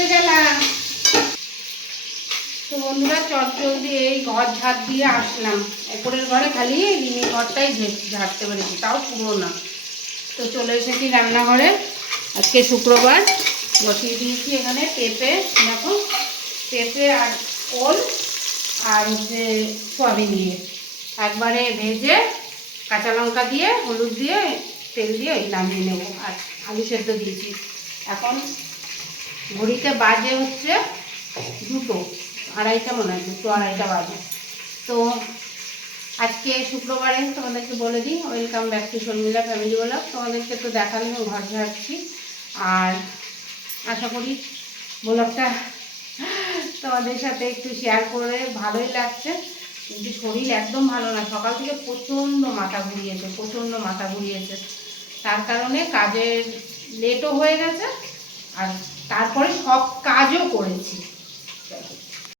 এসে গেলাম। তো বন্ধুরা, চট জলদি এই ঘর ঝাড় দিয়ে আসলাম। উপরের ঘরে খালি রিমি ঘরটাই ঝাড়তে পেরেছি, তাও পুরো না। তো চলে এসেছি রান্নাঘরে। আজকে শুক্রবার। বসিয়ে দিয়েছি এখানে পেঁপে, দেখো, পেঁপে আর ওল আর হচ্ছে সয়াবিন দিয়ে। একবারে ভেজে কাঁচা লঙ্কা দিয়ে, হলুদ দিয়ে, তেল দিয়ে ওই নামিয়ে নেব। আর আলু সেদ্ধ দিয়েছি। এখন ঘড়িতে বাজে হচ্ছে দুটো, আড়াইটা মনে হয়, দুটো আড়াইটা বাজে। তো আজকে শুক্রবারে তোমাদেরকে বলে দিই welcome back to Sharmila family blog তোমাদেরকে তো দেখালাম ঘর ঝাড়ছি। আর আশা করি ব্লগটা তোমাদের সাথে একটু শেয়ার করে ভালোই লাগছে। কিন্তু শরীর একদম ভালো না, সকাল থেকে প্রচণ্ড মাথা ঘুরিয়েছে, প্রচণ্ড মাথা ঘুরিয়েছে। তার কারণে কাজের লেটও হয়ে গেছে, আর তারপরে সব কাজও করেছি।